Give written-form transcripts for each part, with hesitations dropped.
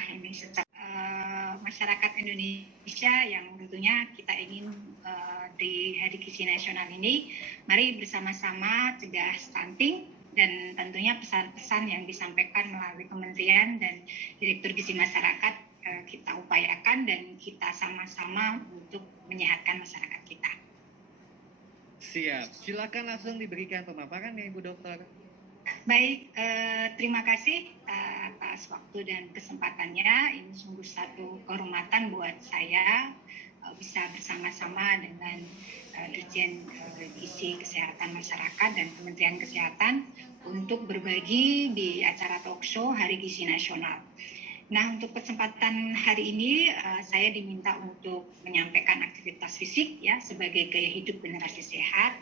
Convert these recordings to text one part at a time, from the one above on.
daerah ini secara masyarakat Indonesia yang tentunya kita ingin di Hari Gizi Nasional ini, mari bersama-sama cegah stunting, dan tentunya pesan-pesan yang disampaikan melalui Kementerian dan Direktur Gizi Masyarakat kita upayakan dan kita sama-sama untuk menyehatkan masyarakat kita. Siap, silakan langsung diberikan pemaparan ya Ibu Dokter. Baik, terima kasih atas waktu dan kesempatannya. Ini sungguh satu kehormatan buat saya bisa bersama-sama dengan Dirjen Gizi Kesehatan Masyarakat dan Kementerian Kesehatan untuk berbagi di acara talk show Hari Gizi Nasional. Nah, untuk kesempatan hari ini saya diminta untuk menyampaikan aktivitas fisik ya sebagai gaya hidup generasi sehat,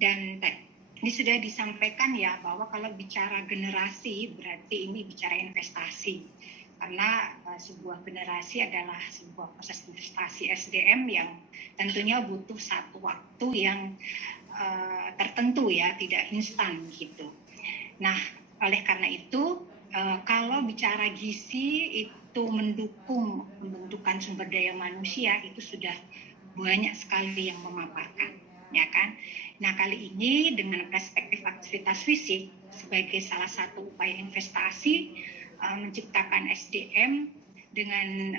dan ini sudah disampaikan ya bahwa kalau bicara generasi berarti ini bicara investasi, karena sebuah generasi adalah sebuah proses investasi SDM yang tentunya butuh satu waktu yang tertentu ya, tidak instan gitu. Nah, oleh karena itu kalau bicara gizi itu mendukung pembentukan sumber daya manusia, itu sudah banyak sekali yang memaparkan, ya kan? Nah, kali ini dengan perspektif aktivitas fisik sebagai salah satu upaya investasi menciptakan SDM dengan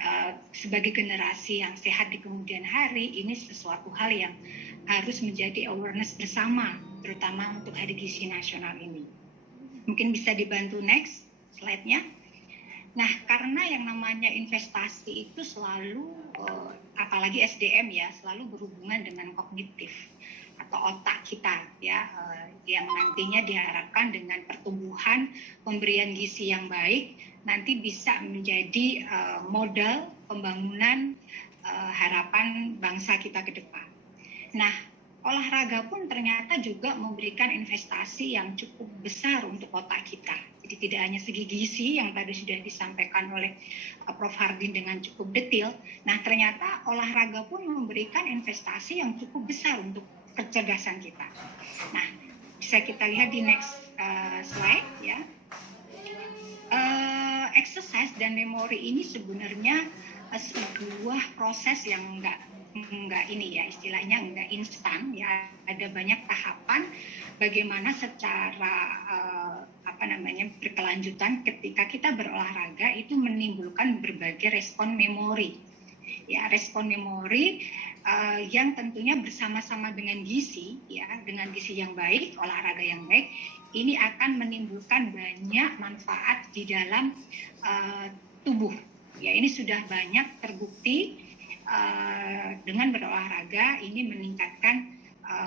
sebagai generasi yang sehat di kemudian hari, ini sesuatu hal yang harus menjadi awareness bersama, terutama untuk Hari Gizi Nasional ini. Mungkin bisa dibantu next slide-nya. Nah, karena yang namanya investasi itu selalu, apalagi SDM ya, selalu berhubungan dengan kognitif atau otak kita ya, yang nantinya diharapkan dengan pertumbuhan pemberian gizi yang baik nanti bisa menjadi modal pembangunan harapan bangsa kita ke depan. Nah, olahraga pun ternyata juga memberikan investasi yang cukup besar untuk otak kita. Jadi tidak hanya segi gizi yang tadi sudah disampaikan oleh Prof. Hardin dengan cukup detail. Nah, ternyata olahraga pun memberikan investasi yang cukup besar untuk kecerdasan kita. Nah, bisa kita lihat di next slide ya. Exercise dan memori ini sebenarnya sebuah proses yang enggak ini ya, istilahnya enggak instan ya, ada banyak tahapan bagaimana secara berkelanjutan ketika kita berolahraga itu menimbulkan berbagai respon memori ya, respon memori yang tentunya bersama-sama dengan gizi ya, dengan gizi yang baik, olahraga yang baik, ini akan menimbulkan banyak manfaat di dalam tubuh ya. Ini sudah banyak terbukti dengan berolahraga ini meningkatkan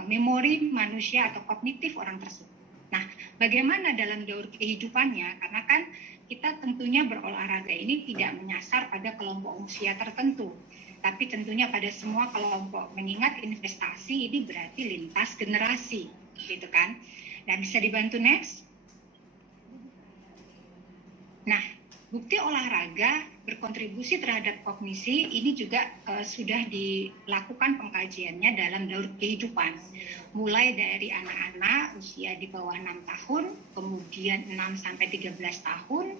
memori manusia atau kognitif orang tersebut. Nah, bagaimana dalam daur kehidupannya? Karena kan kita tentunya berolahraga ini tidak menyasar pada kelompok usia tertentu, tapi tentunya pada semua kelompok. Mengingat investasi ini berarti lintas generasi, gitu kan? Nah, bisa dibantu next. Nah, bukti olahraga berkontribusi terhadap kognisi ini juga sudah dilakukan pengkajiannya dalam daur kehidupan. Mulai dari anak-anak usia di bawah 6 tahun, kemudian 6-13 tahun,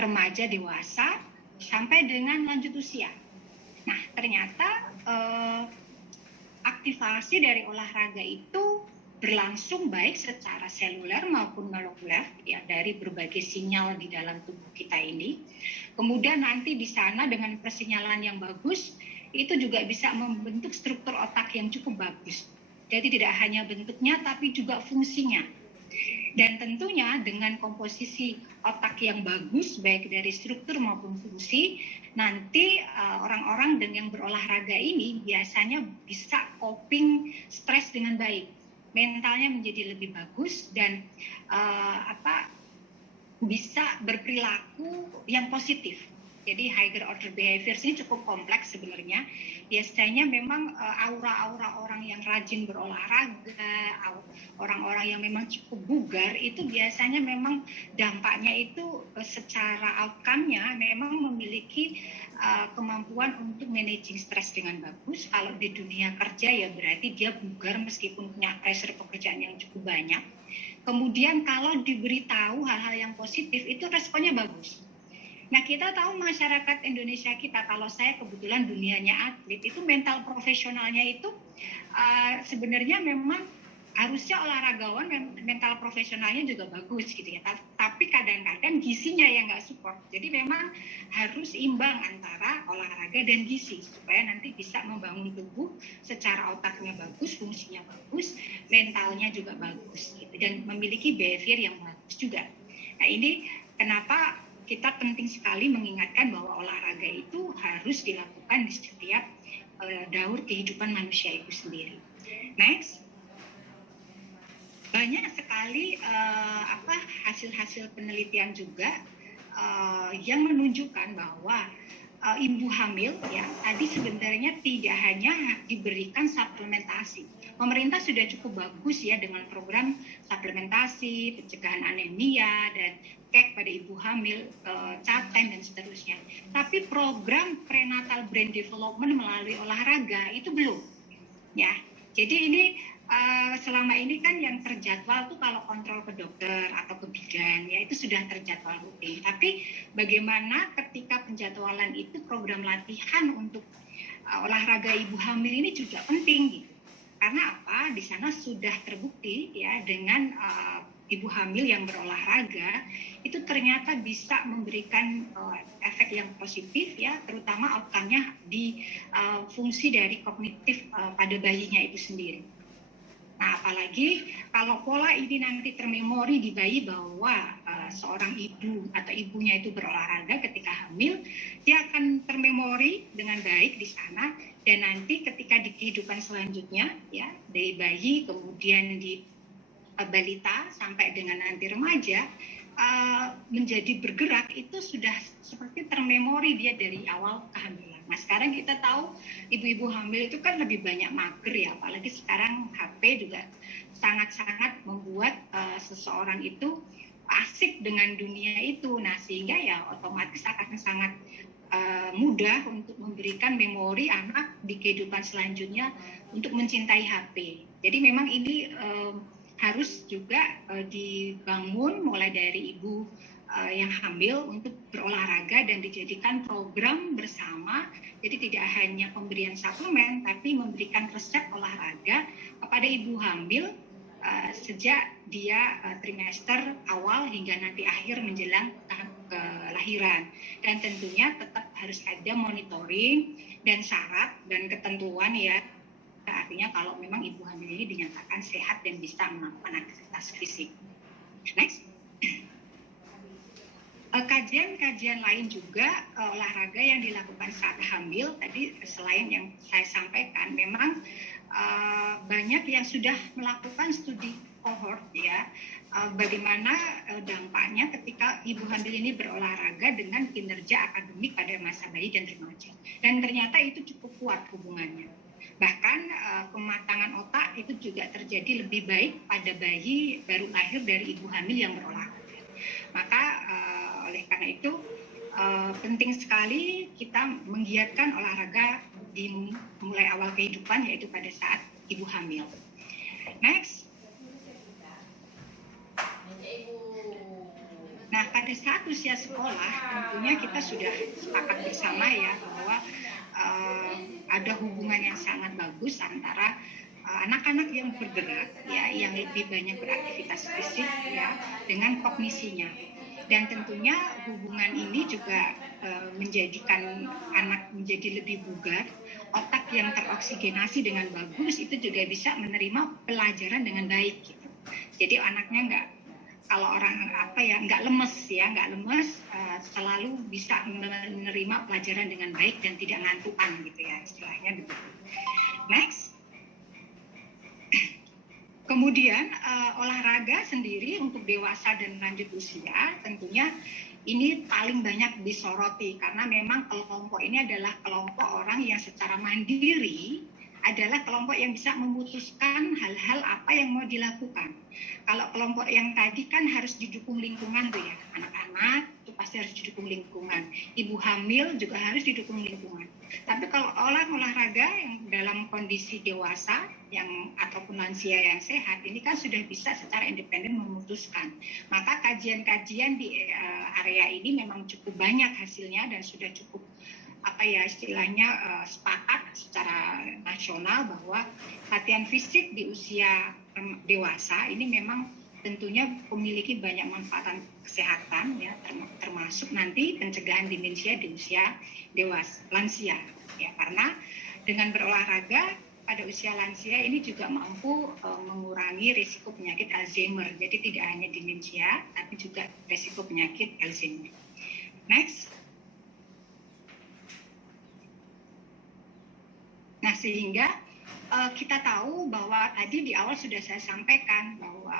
remaja dewasa, sampai dengan lanjut usia. Nah, ternyata aktivasi dari olahraga itu berlangsung baik secara seluler maupun molekuler ya, dari berbagai sinyal di dalam tubuh kita ini. Kemudian nanti di sana dengan persinyalan yang bagus itu juga bisa membentuk struktur otak yang cukup bagus. Jadi tidak hanya bentuknya tapi juga fungsinya. Dan tentunya dengan komposisi otak yang bagus baik dari struktur maupun fungsi, nanti orang-orang yang berolahraga ini biasanya bisa coping stres dengan baik. Mentalnya menjadi lebih bagus dan bisa berperilaku yang positif. Jadi higher order behaviors ini cukup kompleks sebenarnya. Biasanya memang aura-aura orang yang rajin berolahraga, orang-orang yang memang cukup bugar itu biasanya memang dampaknya itu secara outcome-nya memang memiliki kemampuan untuk managing stres dengan bagus. Kalau di dunia kerja ya berarti dia bugar meskipun punya pressure pekerjaan yang cukup banyak. Kemudian kalau diberitahu hal-hal yang positif itu responnya bagus. Nah, kita tahu masyarakat Indonesia kita, kalau saya kebetulan dunianya atlet, itu mental profesionalnya itu sebenarnya memang harusnya olahragawan mental profesionalnya juga bagus gitu ya. Tapi kadang-kadang gizinya yang nggak support. Jadi memang harus imbang antara olahraga dan gizi supaya nanti bisa membangun tubuh secara otaknya bagus, fungsinya bagus, mentalnya juga bagus gitu, dan memiliki behavior yang bagus juga. Nah, ini kenapa kita penting sekali mengingatkan bahwa olahraga itu harus dilakukan di setiap daur kehidupan manusia itu sendiri. Next. Banyak sekali hasil-hasil penelitian juga yang menunjukkan bahwa ibu hamil ya tadi sebenarnya tidak hanya diberikan suplementasi. Pemerintah sudah cukup bagus ya dengan program suplementasi, pencegahan anemia dan KEK pada ibu hamil, caten dan seterusnya. Tapi program prenatal brain development melalui olahraga itu belum. Ya, jadi ini selama ini kan yang terjadwal tuh kalau kontrol ke dokter atau ke bidan ya itu sudah terjadwal rutin. Tapi bagaimana ketika penjadwalan itu program latihan untuk olahraga ibu hamil ini juga penting gitu. Karena apa? Di sana sudah terbukti ya dengan ibu hamil yang berolahraga itu ternyata bisa memberikan efek yang positif ya, terutama outcome-nya di fungsi dari kognitif pada bayinya itu sendiri. Nah, apalagi kalau pola ini nanti termemori di bayi bahwa seorang ibu atau ibunya itu berolahraga ketika hamil, dia akan termemori dengan baik di sana, dan nanti ketika di kehidupan selanjutnya ya dari bayi kemudian di balita sampai dengan nanti remaja menjadi bergerak itu sudah seperti termemori dia dari awal kehamilan. Nah, sekarang kita tahu ibu-ibu hamil itu kan lebih banyak mager ya, apalagi sekarang HP juga sangat-sangat membuat seseorang itu asik dengan dunia itu. Nah, sehingga ya otomatis akan sangat mudah untuk memberikan memori anak di kehidupan selanjutnya untuk mencintai HP. Jadi memang ini harus juga dibangun mulai dari ibu yang hamil untuk berolahraga dan dijadikan program bersama. Jadi tidak hanya pemberian suplemen, tapi memberikan resep olahraga kepada ibu hamil sejak dia trimester awal hingga nanti akhir menjelang kelahiran. Dan tentunya tetap harus ada monitoring dan syarat dan ketentuan ya. Artinya kalau memang ibu hamil ini dinyatakan sehat dan bisa melakukan aktivitas fisik. Next. Kajian-kajian lain juga olahraga yang dilakukan saat hamil tadi selain yang saya sampaikan memang banyak yang sudah melakukan studi cohort ya bagaimana dampaknya ketika ibu hamil ini berolahraga dengan kinerja akademik pada masa bayi dan remaja, dan ternyata itu cukup kuat hubungannya. Bahkan kematangan otak itu juga terjadi lebih baik pada bayi baru lahir dari ibu hamil yang berolahraga. Maka oleh karena itu penting sekali kita menggiatkan olahraga di mulai awal kehidupan, yaitu pada saat ibu hamil. Next. Nah, pada saat usia sekolah tentunya kita sudah sepakat bersama ya bahwa ada hubungan yang sangat bagus antara anak-anak yang bergerak ya, yang lebih banyak beraktivitas fisik ya, dengan kognisinya. Dan tentunya hubungan ini juga menjadikan anak menjadi lebih bugar, otak yang teroksigenasi dengan bagus itu juga bisa menerima pelajaran dengan baik gitu. Jadi anaknya nggak lemes, selalu bisa menerima pelajaran dengan baik dan tidak ngantukan gitu ya, istilahnya begitu. Next. Kemudian olahraga sendiri untuk dewasa dan lanjut usia tentunya ini paling banyak disoroti karena memang kelompok ini adalah kelompok orang yang secara mandiri adalah kelompok yang bisa memutuskan hal-hal apa yang mau dilakukan. Kalau kelompok yang tadi kan harus didukung lingkungan tuh ya, anak-anak itu pasti harus didukung lingkungan. Ibu hamil juga harus didukung lingkungan. Tapi kalau olahraga yang dalam kondisi dewasa ataupun lansia yang sehat, ini kan sudah bisa secara independen memutuskan. Maka kajian-kajian di area ini memang cukup banyak hasilnya dan sudah cukup istilahnya sepakat secara nasional bahwa latihan fisik di usia dewasa ini memang tentunya memiliki banyak manfaat kesehatan, ya, termasuk nanti pencegahan demensia di usia dewasa lansia, ya, karena dengan berolahraga pada usia lansia ini juga mampu mengurangi risiko penyakit Alzheimer. Jadi tidak hanya demensia, tapi juga risiko penyakit Alzheimer. Next. Nah, sehingga kita tahu bahwa tadi di awal sudah saya sampaikan bahwa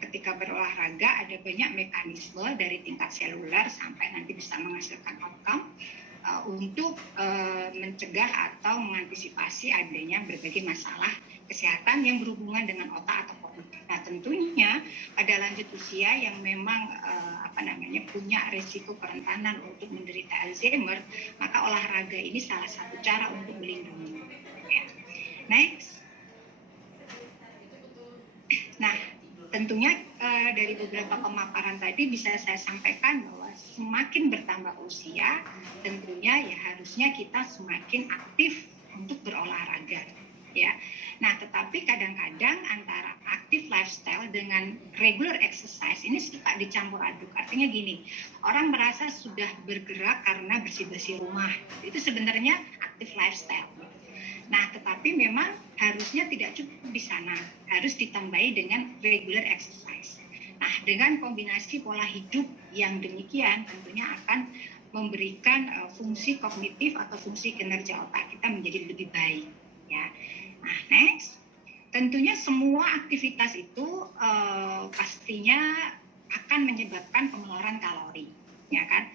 ketika berolahraga ada banyak mekanisme dari tingkat seluler sampai nanti bisa menghasilkan outcome untuk mencegah atau mengantisipasi adanya berbagai masalah kesehatan yang berhubungan dengan otak atau kognitif. Nah, tentunya pada lanjut usia yang memang punya risiko kerentanan untuk menderita Alzheimer, maka olahraga ini salah satu cara untuk melindungi. Next. Nah, tentunya dari beberapa pemaparan tadi bisa saya sampaikan bahwa semakin bertambah usia, tentunya ya harusnya kita semakin aktif untuk berolahraga, ya. Nah, tetapi kadang-kadang antara active lifestyle dengan regular exercise ini suka dicampur aduk. Artinya gini, orang merasa sudah bergerak karena bersih-bersih rumah. Itu sebenarnya active lifestyle. Nah, tetapi memang harusnya tidak cukup di sana, harus ditambahi dengan regular exercise. Nah, dengan kombinasi pola hidup yang demikian tentunya akan memberikan fungsi kognitif atau fungsi kinerja otak kita menjadi lebih baik, ya. Nah, next. Tentunya semua aktivitas itu pastinya akan menyebabkan pengeluaran kalori, ya kan?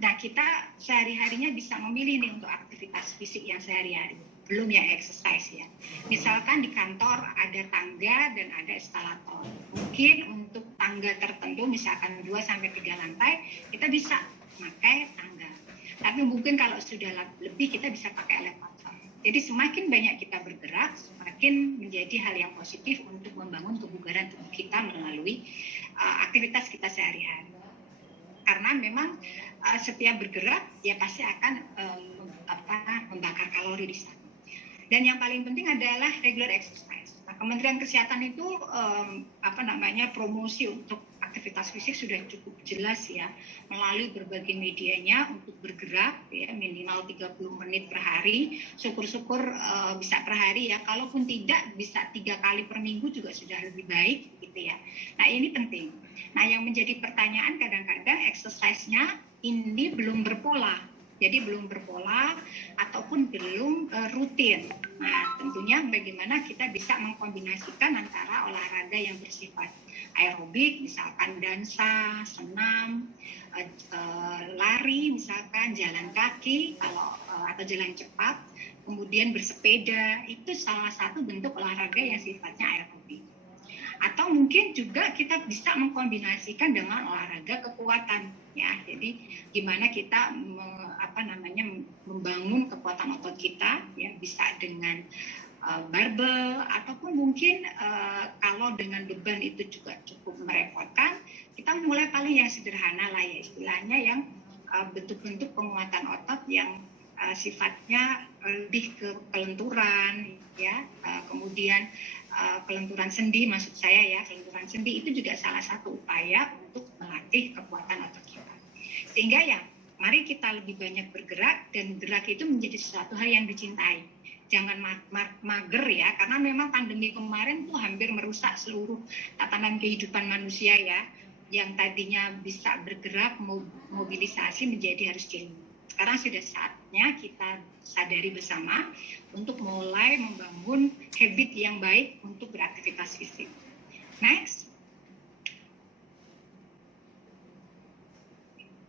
Nah, kita sehari-harinya bisa memilih nih untuk aktivitas fisik yang sehari-hari, belum yang exercise, ya. Misalkan di kantor ada tangga dan ada eskalator. Mungkin untuk tangga tertentu misalkan 2-3 lantai, kita bisa pakai tangga. Tapi mungkin kalau sudah lebih kita bisa pakai elevator. Jadi semakin banyak kita bergerak, semakin menjadi hal yang positif untuk membangun kebugaran tubuh kita melalui aktivitas kita sehari-hari. Karena memang setiap bergerak ya pasti akan membakar kalori di sana. Dan yang paling penting adalah regular exercise. Nah, Kementerian Kesehatan itu promosi untuk aktivitas fisik sudah cukup jelas, ya, melalui berbagai medianya untuk bergerak, ya, minimal 30 menit per hari. Syukur-syukur bisa per hari, ya. Kalaupun tidak bisa 3 kali per minggu juga sudah lebih baik, gitu ya. Nah, ini penting. Nah, yang menjadi pertanyaan kadang-kadang exercise-nya ini belum berpola. Jadi belum berpola ataupun belum rutin. Nah, tentunya bagaimana kita bisa mengkombinasikan antara olahraga yang bersifat aerobik, misalkan dansa, senam, lari, misalkan jalan kaki atau jalan cepat, kemudian bersepeda, itu salah satu bentuk olahraga yang sifatnya aerobik. Atau mungkin juga kita bisa mengkombinasikan dengan olahraga kekuatan, ya. Jadi gimana kita membangun kekuatan otot kita, ya, bisa dengan barbel ataupun mungkin kalau dengan beban itu juga cukup merepotkan, kita mulai paling yang sederhana lah, ya, istilahnya yang bentuk-bentuk penguatan otot yang sifatnya lebih ke kelenturan, ya, kemudian kelenturan sendi, maksud saya, ya, kelenturan sendi itu juga salah satu upaya untuk melatih kekuatan otot kita. Sehingga ya, mari kita lebih banyak bergerak, dan gerak itu menjadi sesuatu hal yang dicintai. Jangan mager, ya, karena memang pandemi kemarin tuh hampir merusak seluruh tatanan kehidupan manusia, ya, yang tadinya bisa bergerak, mobilisasi menjadi harus jenuh. Sekarang sudah saatnya kita sadari bersama untuk mulai membangun habit yang baik untuk beraktivitas fisik. Next.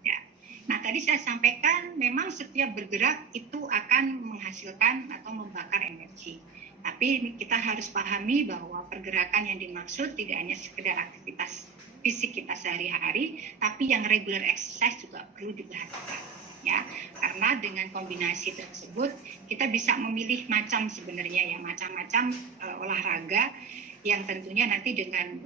Ya. Nah, tadi saya sampaikan memang setiap bergerak itu akan menghasilkan atau membakar energi. Tapi kita harus pahami bahwa pergerakan yang dimaksud tidak hanya sekedar aktivitas fisik kita sehari-hari, tapi yang regular exercise juga perlu diperhatikan. Ya, karena dengan kombinasi tersebut kita bisa memilih macam sebenarnya ya macam-macam olahraga yang tentunya nanti dengan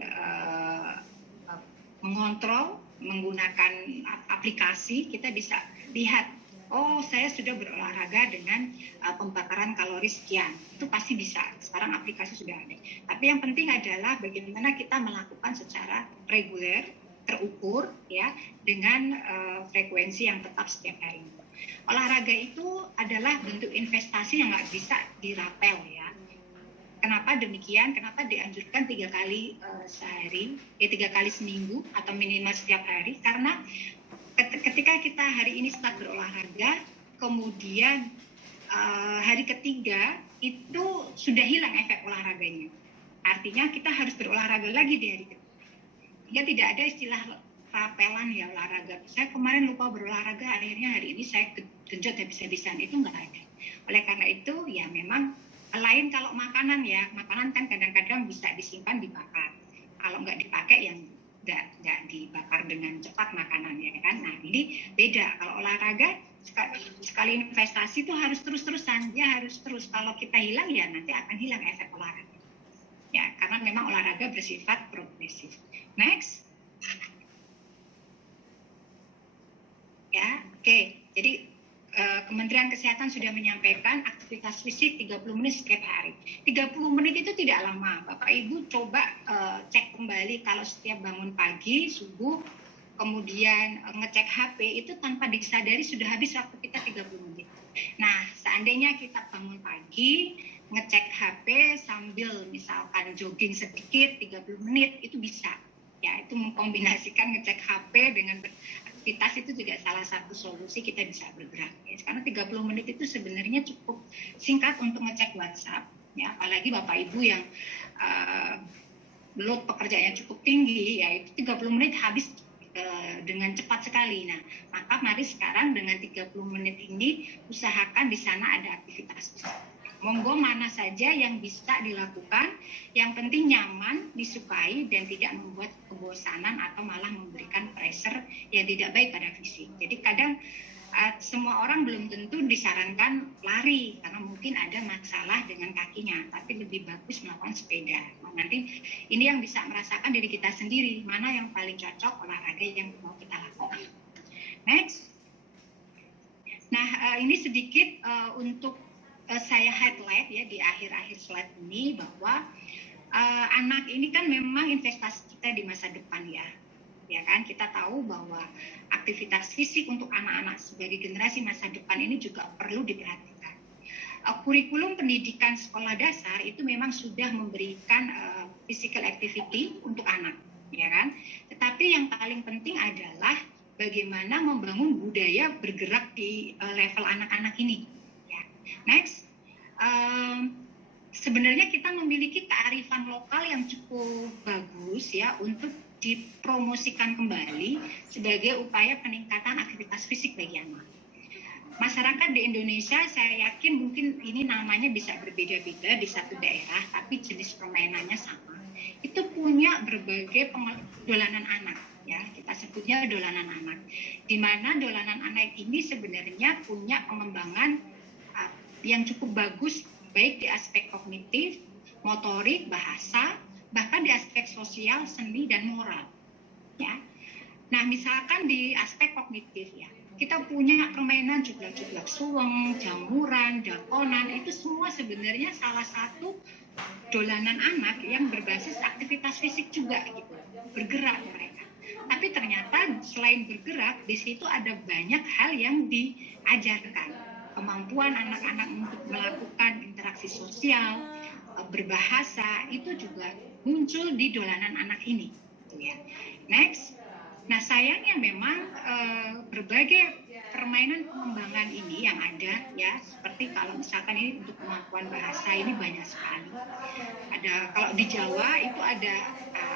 mengontrol menggunakan aplikasi kita bisa lihat, oh saya sudah berolahraga dengan pembakaran kalori sekian, itu pasti bisa. Sekarang aplikasi sudah ada. Tapi yang penting adalah bagaimana kita melakukan secara reguler, terukur ya dengan frekuensi yang tetap setiap hari. Olahraga itu adalah bentuk investasi yang nggak bisa dirapel ya. Kenapa demikian? Kenapa dianjurkan 3 kali sehari, 3 kali seminggu atau minimal setiap hari? Karena ketika kita hari ini start berolahraga, kemudian hari ketiga itu sudah hilang efek olahraganya. Artinya kita harus berolahraga lagi di hari ketiga. Ya tidak ada istilah rapelan ya olahraga. Saya kemarin lupa berolahraga, akhirnya hari ini saya genjot habis-habisan, itu nggak ada. Oleh karena itu ya memang lain kalau makanan ya, makanan kan kadang-kadang bisa disimpan dibakar. Kalau nggak dipakai yang nggak dibakar dengan cepat makanannya kan. Nah ini beda. Kalau olahraga sekali investasi itu harus terus-terusan, ya harus terus. Kalau kita hilang ya nanti akan hilang efek olahraga. Ya karena memang olahraga bersifat progresif. Next. Ya, oke. Jadi Kementerian Kesehatan sudah menyampaikan aktivitas fisik 30 menit setiap hari. 30 menit itu tidak lama. Bapak Ibu coba cek kembali kalau setiap bangun pagi, subuh, kemudian ngecek HP itu tanpa disadari sudah habis waktu kita 30 menit. Nah, seandainya kita bangun pagi, ngecek HP sambil misalkan jogging sedikit 30 menit itu bisa. Ya, itu mengkombinasikan ngecek HP dengan aktivitas itu juga salah satu solusi kita bisa bergerak. Ya, karena 30 menit itu sebenarnya cukup singkat untuk ngecek WhatsApp. Ya, apalagi Bapak Ibu yang load pekerjaannya cukup tinggi, ya itu 30 menit habis dengan cepat sekali. Nah, maka mari sekarang dengan 30 menit ini usahakan di sana ada aktivitas. Monggo mana saja yang bisa dilakukan, yang penting nyaman, disukai, dan tidak membuat kebosanan atau malah memberikan pressure yang tidak baik pada fisik. Jadi kadang semua orang belum tentu disarankan lari, karena mungkin ada masalah dengan kakinya, tapi lebih bagus melakukan sepeda. Nah, nanti ini yang bisa merasakan diri kita sendiri, mana yang paling cocok olahraga yang mau kita lakukan. Next. Nah, ini sedikit untuk saya highlight ya di akhir-akhir slide ini bahwa anak ini kan memang investasi kita di masa depan ya kan kita tahu bahwa aktivitas fisik untuk anak-anak sebagai generasi masa depan ini juga perlu diperhatikan. Kurikulum pendidikan sekolah dasar itu memang sudah memberikan physical activity untuk anak ya kan, tetapi yang paling penting adalah bagaimana membangun budaya bergerak di level anak-anak ini. Next, sebenarnya kita memiliki kearifan lokal yang cukup bagus ya untuk dipromosikan kembali sebagai upaya peningkatan aktivitas fisik bagi anak. Masyarakat di Indonesia saya yakin mungkin ini namanya bisa berbeda-beda di satu daerah, tapi jenis permainannya sama. Itu punya berbagai dolanan anak. Ya, kita sebutnya dolanan anak. Di mana dolanan anak ini sebenarnya punya pengembangan yang cukup bagus baik di aspek kognitif, motorik, bahasa, bahkan di aspek sosial, seni dan moral. Ya. Nah, misalkan di aspek kognitif ya, kita punya permainan jublak-jublak suweng, jamuran, dakonan, itu semua sebenarnya salah satu dolanan anak yang berbasis aktivitas fisik juga gitu, bergerak mereka. Tapi ternyata selain bergerak, di situ ada banyak hal yang diajarkan. Kemampuan anak-anak untuk melakukan interaksi sosial, berbahasa, itu juga muncul di dolanan anak ini. Gitu ya. Next. Nah sayangnya memang berbagai permainan pengembangan ini yang ada ya, seperti kalau misalkan ini untuk kemampuan bahasa ini banyak sekali. Ada kalau di Jawa itu ada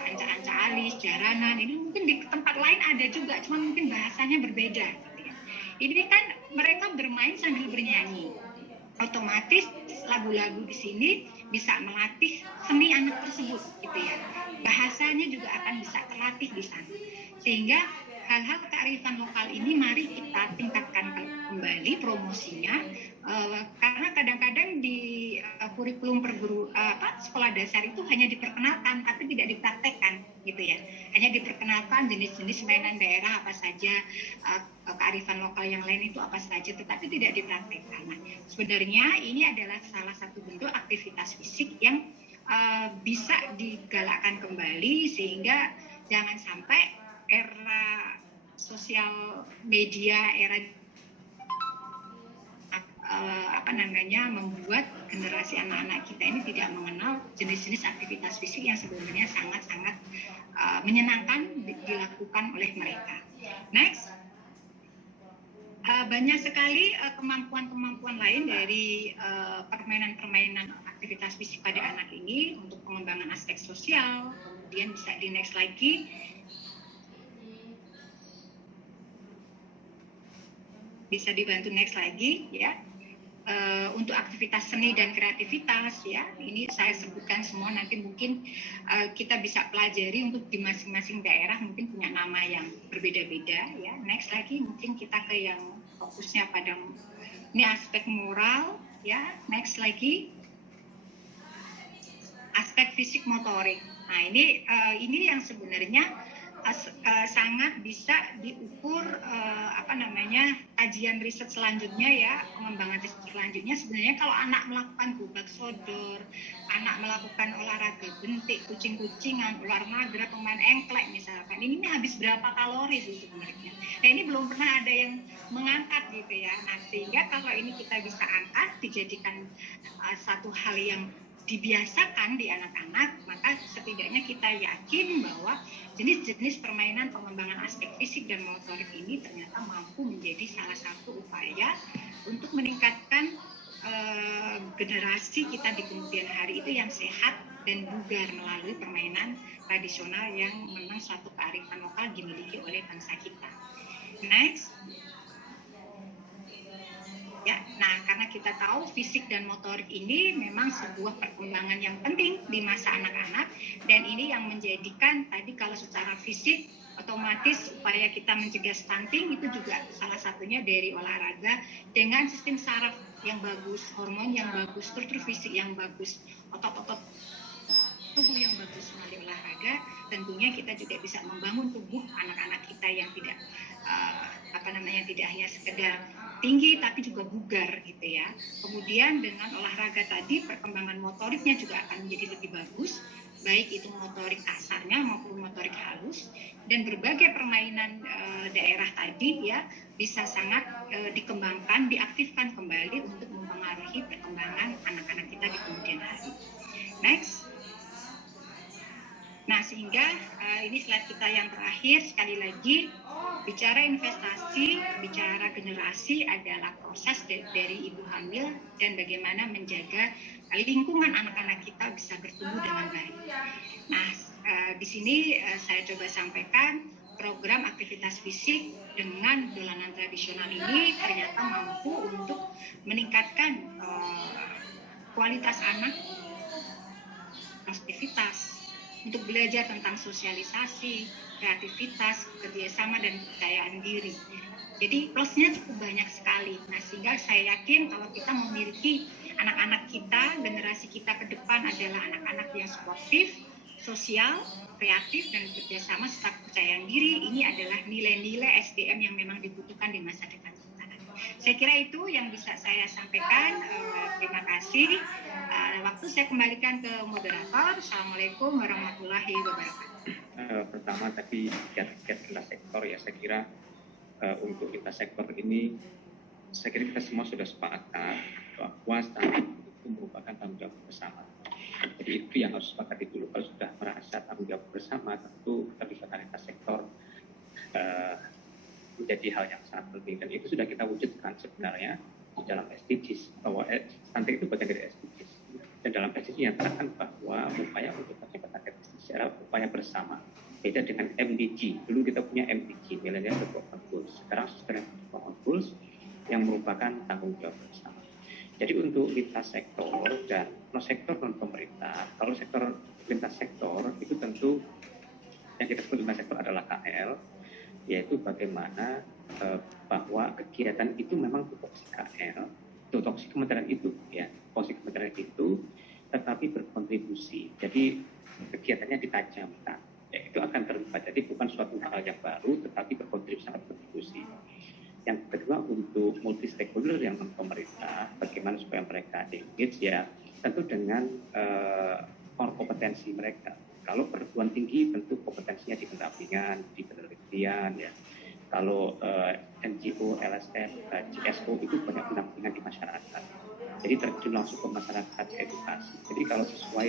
anca-anca alis, jaranan, ini mungkin di tempat lain ada juga, cuma mungkin bahasanya berbeda. Ini kan mereka bermain sambil bernyanyi. otomatis lagu-lagu di sini bisa melatih seni anak tersebut gitu ya. Bahasanya juga akan bisa terlatih di sana. Sehingga hal-hal kearifan lokal ini mari kita tingkatkan kembali promosinya, karena kadang-kadang di kurikulum sekolah dasar itu hanya diperkenalkan tapi tidak dipraktekkan gitu ya. Hanya diperkenalkan jenis-jenis mainan daerah apa saja, kearifan lokal yang lain itu apa saja, tetapi tidak dipraktekkan. Nah, sebenarnya ini adalah salah satu bentuk aktivitas fisik yang bisa digalakkan kembali, sehingga jangan sampai era sosial media, era membuat generasi anak-anak kita ini tidak mengenal jenis-jenis aktivitas fisik yang sebenarnya sangat-sangat menyenangkan dilakukan oleh mereka. Next. Banyak sekali kemampuan-kemampuan lain dari permainan-permainan aktivitas fisik pada anak ini untuk pengembangan aspek sosial. Kemudian bisa di next lagi. Bisa dibantu next lagi ya. Untuk aktivitas seni dan kreativitas ya, ini saya sebutkan semua, nanti mungkin kita bisa pelajari untuk di masing-masing daerah mungkin punya nama yang berbeda-beda ya. Next lagi mungkin kita ke yang fokusnya pada ini aspek moral ya. Next lagi aspek fisik motorik. Nah ini yang sebenarnya sangat bisa diukur kajian riset selanjutnya ya, pengembangan riset selanjutnya. Sebenarnya kalau anak melakukan gobak sodor, anak melakukan olahraga bentik, kucing-kucingan, ular naga, pemain engklek misalkan, ini habis berapa kalori sih sebenarnya. Nah ini belum pernah ada yang mengangkat gitu ya. Nah sehingga kalau ini kita bisa angkat, dijadikan satu hal yang dibiasakan di anak-anak, maka setidaknya kita yakin bahwa jenis-jenis permainan pengembangan aspek fisik dan motorik ini ternyata mampu menjadi salah satu upaya untuk meningkatkan generasi kita di kemudian hari itu yang sehat dan bugar melalui permainan tradisional yang memang suatu kearifan lokal dimiliki oleh bangsa kita. Next. Ya, nah karena kita tahu fisik dan motorik ini memang sebuah perkembangan yang penting di masa anak-anak, dan ini yang menjadikan tadi kalau secara fisik otomatis upaya kita mencegah stunting itu juga salah satunya dari olahraga dengan sistem saraf yang bagus, hormon yang bagus, struktur fisik yang bagus, otot-otot tubuh yang bagus melalui olahraga. Tentunya kita juga bisa membangun tubuh anak-anak kita yang tidak tidak hanya sekedar tinggi tapi juga bugar gitu ya. Kemudian dengan olahraga tadi perkembangan motoriknya juga akan menjadi lebih bagus, baik itu motorik kasarnya maupun motorik halus, dan berbagai permainan daerah tadi ya bisa sangat dikembangkan, diaktifkan kembali untuk mempengaruhi perkembangan anak-anak kita di kemudian hari. Next. Nah sehingga ini slide kita yang terakhir, sekali lagi bicara investasi, bicara generasi adalah proses dari ibu hamil dan bagaimana menjaga lingkungan anak-anak kita bisa bertumbuh dengan baik. Nah di sini saya coba sampaikan program aktivitas fisik dengan dolanan tradisional ini ternyata mampu untuk meningkatkan kualitas anak, aktivitas, untuk belajar tentang sosialisasi, kreativitas, kerjasama, dan kepercayaan diri. Jadi plusnya cukup banyak sekali. Nah sehingga saya yakin kalau kita memiliki anak-anak kita, generasi kita ke depan adalah anak-anak yang sportif, sosial, kreatif, dan kerjasama serta kepercayaan diri, ini adalah nilai-nilai SDM yang memang dibutuhkan di masa depan kita. Saya kira itu yang bisa saya sampaikan. Terima kasih. Waktu saya kembalikan ke moderator. Assalamualaikum warahmatullahi wabarakatuh. Pertama tadi tiga lintas sektor ya, saya kira untuk lintas sektor ini saya kira kita semua sudah sepakat bahwa stunting itu merupakan tanggung jawab bersama. Jadi itu yang harus sepakati dulu. Kalau sudah merasa tanggung jawab bersama, tentu keterlibatan lintas sektor menjadi hal yang sangat penting, dan itu sudah kita wujudkan sebenarnya di dalam SDGs, bahwa stunting itu bagian dari SDGs, dan dalam SDGs dinyatakan bahwa upaya untuk mencegah SDGs adalah upaya bersama. Beda dengan MDG, dulu kita punya MDG, Millennium Development Goals, sekarang Sustainable Development Goals yang merupakan tanggung jawab bersama. Jadi lintas sektor dan sektor non pemerintah. Kalau sektor lintas sektor itu tentu yang kita sebut lintas sektor adalah KL, yaitu bagaimana bahwa kegiatan itu memang tupoksi KL, tupoksi kementerian itu, ya, tupoksi kementerian itu, tetapi berkontribusi. Jadi kegiatannya ditajamkan, ya, itu akan terlibat. Jadi bukan suatu hal yang baru, tetapi berkontribusi, sangat berkontribusi. Yang kedua, untuk multi stakeholder yang non pemerintah, bagaimana supaya mereka engage, ya, tentu dengan core kompetensi mereka. Kalau perguruan tinggi tentu kompetensinya di pendampingan, di penelitian, ya. Kalau NGO, LSM, GSO itu banyak pendampingan di masyarakat. Jadi terjun langsung ke masyarakat, edukasi. Jadi kalau sesuai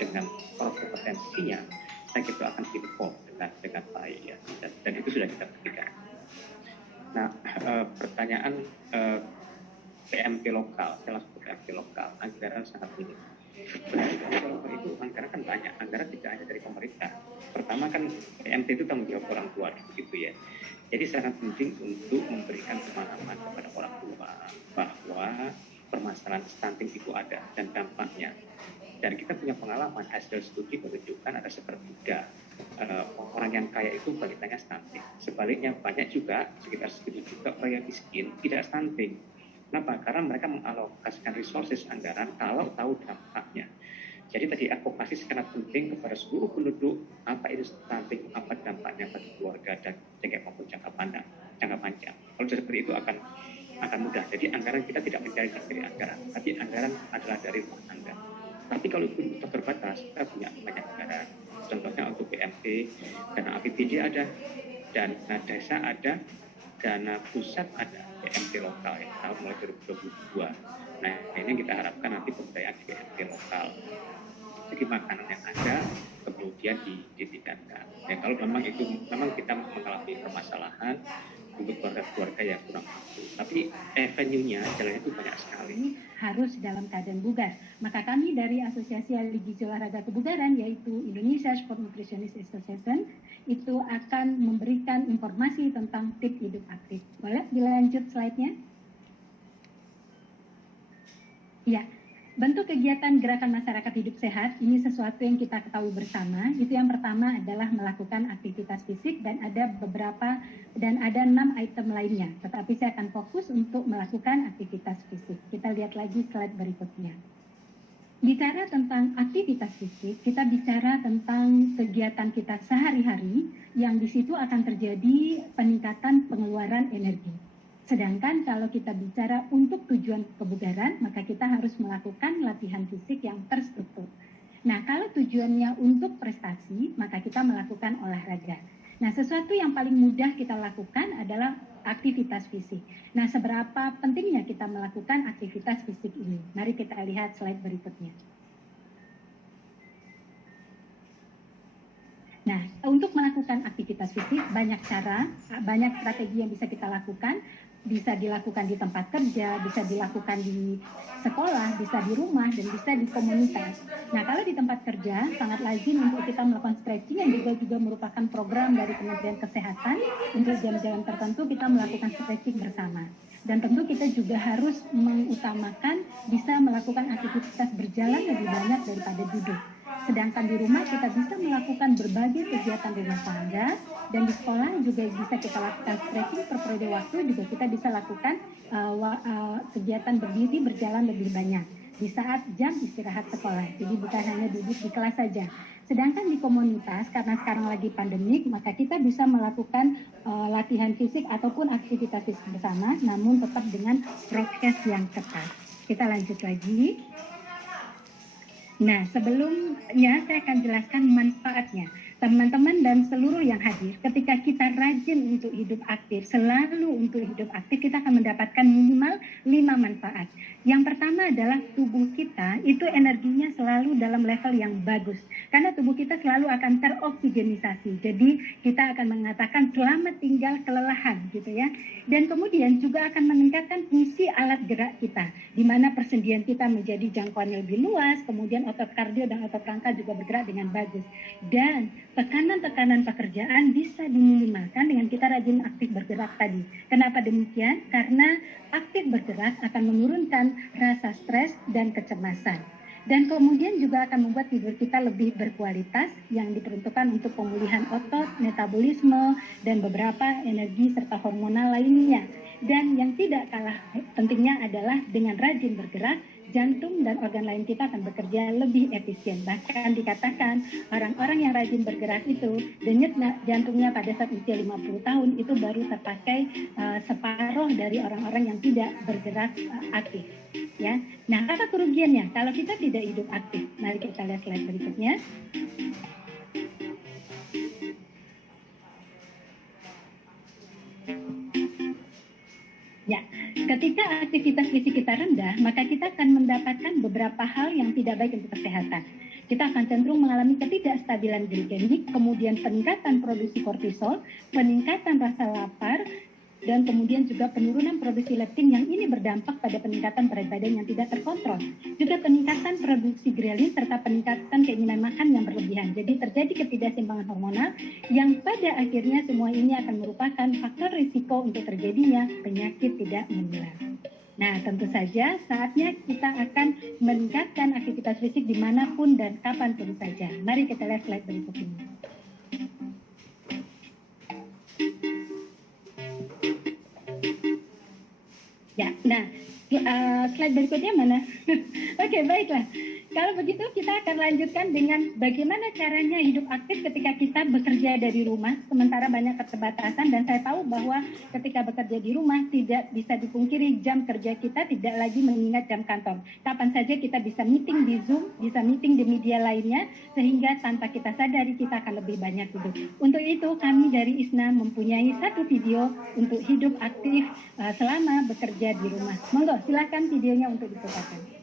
dengan core kompetensinya, saya kira akan diinvolve dengan baik, ya. Dan itu sudah kita berikan. Nah, pertanyaan PMP lokal, saya langsung ke PMP lokal, anggaran sangat minim. Kalau itu anggaran kan banyak, anggaran tidak hanya dari pemerintah. Pertama kan PMP itu tanggung jawab orang tua, gitu ya. Jadi sangat penting untuk memberikan pemahaman kepada orang tua bahwa permasalahan stunting itu ada dan dampaknya. Dan kita punya pengalaman, hasil studi menunjukkan ada sepertiga orang yang kaya itu balitanya stunting. Sebaliknya banyak juga, sekitar segitu juga orang yang miskin tidak stunting. Kenapa? Karena mereka mengalokasikan resources anggaran kalau tahu dampaknya. Jadi tadi advokasi sangat penting kepada seluruh penduduk, apa itu stunting, apa dampaknya bagi keluarga dan jangka maupun jangka panjang. Kalau seperti itu akan mudah. Jadi anggaran kita tidak mencari dari anggaran, tapi anggaran adalah dari rumah tangga. Tapi kalau itu terbatas, kita punya banyak anggaran. Contohnya untuk PMP, dana APBD ada, dana desa ada, dana pusat ada, PMP lokal yang tahun mulai 2022. Nah, ini yang kita harapkan nanti pemberdayaan di PMP lokal. Jadi makanan yang ada, kemudian ditingkatkan. Ya, kalau memang kita mengalami permasalahan untuk keluarga-keluarga yang kurang mampu. Tapi venue-nya, jalannya itu banyak sekali. Harus dalam keadaan bugar. Maka kami dari Asosiasi Ahli Gizi Olahraga Kebugaran, yaitu Indonesia Sport Nutritionist Association, itu akan memberikan informasi tentang tips hidup aktif. Boleh dilanjut slide-nya? Ya. Bentuk kegiatan gerakan masyarakat hidup sehat ini sesuatu yang kita ketahui bersama. Itu yang pertama adalah melakukan aktivitas fisik dan ada 6 item lainnya. Tetapi saya akan fokus untuk melakukan aktivitas fisik. Kita lihat lagi slide berikutnya. Bicara tentang aktivitas fisik, kita bicara tentang kegiatan kita sehari-hari yang di situ akan terjadi peningkatan pengeluaran energi. Sedangkan kalau kita bicara untuk tujuan kebugaran, maka kita harus melakukan latihan fisik yang terstruktur. Nah, kalau tujuannya untuk prestasi, maka kita melakukan olahraga. Nah, sesuatu yang paling mudah kita lakukan adalah aktivitas fisik. Nah, seberapa pentingnya kita melakukan aktivitas fisik ini? Mari kita lihat slide berikutnya. Nah, untuk melakukan aktivitas fisik, banyak cara, banyak strategi yang bisa kita lakukan. Bisa dilakukan di tempat kerja, bisa dilakukan di sekolah, bisa di rumah, dan bisa di komunitas. Nah, kalau di tempat kerja, sangat lazim untuk kita melakukan stretching yang juga merupakan program dari Kementerian Kesehatan. Untuk jam-jam tertentu kita melakukan stretching bersama. Dan tentu kita juga harus mengutamakan bisa melakukan aktivitas berjalan lebih banyak daripada duduk. Sedangkan di rumah kita bisa melakukan berbagai kegiatan rumah tangga, dan di sekolah juga bisa kita lakukan stretching per periode waktu, juga kita bisa lakukan kegiatan berdiri berjalan lebih banyak di saat jam istirahat sekolah. Jadi bukan hanya duduk di kelas saja. Sedangkan di komunitas, karena sekarang lagi pandemik, maka kita bisa melakukan latihan fisik ataupun aktivitas fisik bersama, namun tetap dengan prokes yang ketat. Kita lanjut lagi. Nah, sebelumnya saya akan jelaskan manfaatnya. Teman-teman dan seluruh yang hadir, ketika kita rajin untuk hidup aktif, selalu untuk hidup aktif, kita akan mendapatkan minimal 5 manfaat. Yang pertama adalah tubuh kita itu energinya selalu dalam level yang bagus. Karena tubuh kita selalu akan teroksigenisasi. Jadi kita akan mengatakan selamat tinggal kelelahan gitu ya. Dan kemudian juga akan meningkatkan fungsi alat gerak kita. Di mana persendian kita menjadi jangkauan lebih luas, kemudian otot kardio dan otot rangka juga bergerak dengan bagus. Dan tekanan-tekanan pekerjaan bisa diminimalkan dengan kita rajin aktif bergerak tadi. Kenapa demikian? Karena aktif bergerak akan menurunkan rasa stres dan kecemasan. Dan kemudian juga akan membuat tidur kita lebih berkualitas yang diperuntukkan untuk pemulihan otot, metabolisme, dan beberapa energi serta hormonal lainnya. Dan yang tidak kalah pentingnya adalah dengan rajin bergerak, jantung dan organ lain kita akan bekerja lebih efisien. Bahkan dikatakan orang-orang yang rajin bergerak itu denyut jantungnya pada saat usia 50 tahun itu baru terpakai separuh dari orang-orang yang tidak bergerak aktif. Ya, nah apa kerugiannya kalau kita tidak hidup aktif? Mari kita lihat slide berikutnya. Ya, ketika aktivitas fisik kita rendah, maka kita akan mendapatkan beberapa hal yang tidak baik untuk kesehatan. Kita akan cenderung mengalami ketidakstabilan glikemik, kemudian peningkatan produksi kortisol, peningkatan rasa lapar, dan kemudian juga penurunan produksi leptin yang ini berdampak pada peningkatan berat badan yang tidak terkontrol. Juga peningkatan produksi grelin serta peningkatan keinginan makan yang berlebihan. Jadi terjadi ketidakseimbangan hormonal yang pada akhirnya semua ini akan merupakan faktor risiko untuk terjadinya penyakit tidak menular. Nah, tentu saja saatnya kita akan meningkatkan aktivitas fisik dimanapun dan kapanpun saja. Mari kita lihat slide berikut ini. Ya, nah slide berikutnya mana? Oke, baiklah. Kalau begitu kita akan lanjutkan dengan bagaimana caranya hidup aktif ketika kita bekerja dari rumah, sementara banyak keterbatasan, dan saya tahu bahwa ketika bekerja di rumah tidak bisa dipungkiri jam kerja kita tidak lagi mengingat jam kantor. Kapan saja kita bisa meeting di Zoom, bisa meeting di media lainnya, sehingga tanpa kita sadari kita akan lebih banyak hidup. Untuk itu kami dari ISNA mempunyai satu video untuk hidup aktif selama bekerja di rumah. Monggo, silakan videonya untuk diputarkan.